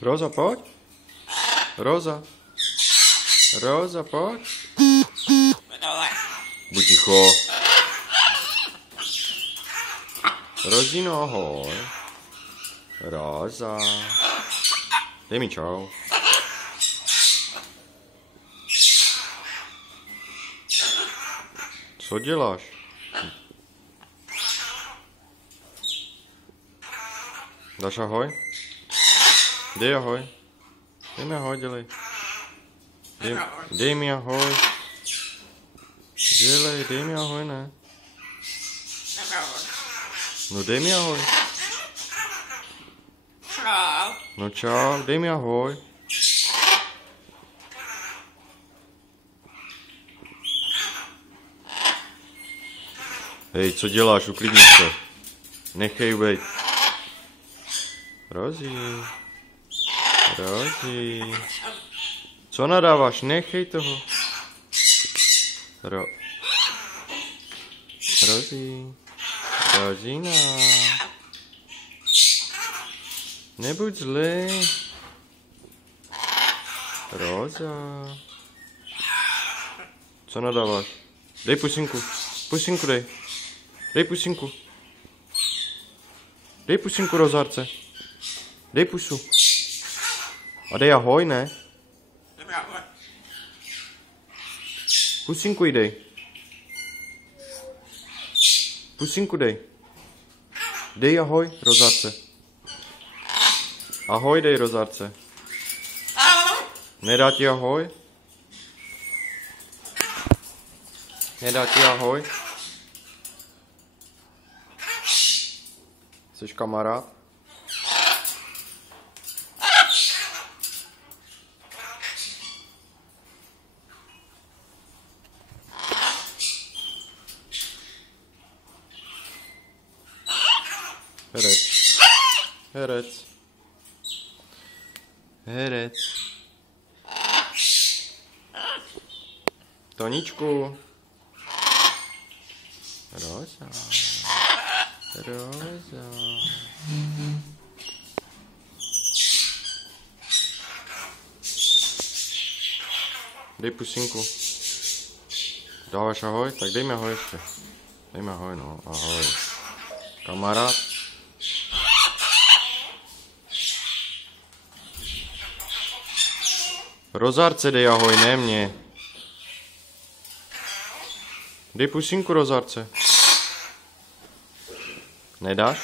Roza, pojď. Roza. Roza, pojď. Buď ticho. Rozino, ahoj. Roza. Dej mi čau. Co děláš? Dáš ahoj? Dej ahoj. Dej mi ahoj, dělej. Dej mi ahoj. Dělej, dej mi ahoj, ne? No dej mi ahoj. No čau, dej mi ahoj. Hej, co děláš? Uklidni se. Nechej bejt. Rozi. Rozi. Co nadáváš? Nechej toho. Rozi. Rozina. Nebuď zlý. Roza. Co nadáváš? Dej pusinku. Pusinku dej. Dej pusinku. Dej pusinku, Rozárce. Dej pusu. A dej ahoj, ne? Pusinku jí dej. Pusinku dej. Dej ahoj, Rozárce. Ahoj, dej, Rozárce. Nedá ti ahoj? Nedá ti ahoj? Jsi kamarád? Herec. Herec. Herec. Toničku. Roza. Roza. Dej pusinku. Dáváš ahoj? Tak dej mi ahoj ještě. Dej mi ahoj, no. Ahoj. Kamarád. Rozárce dej ahoj, ne mě. Dej pusinku, Rozárce. Nedáš?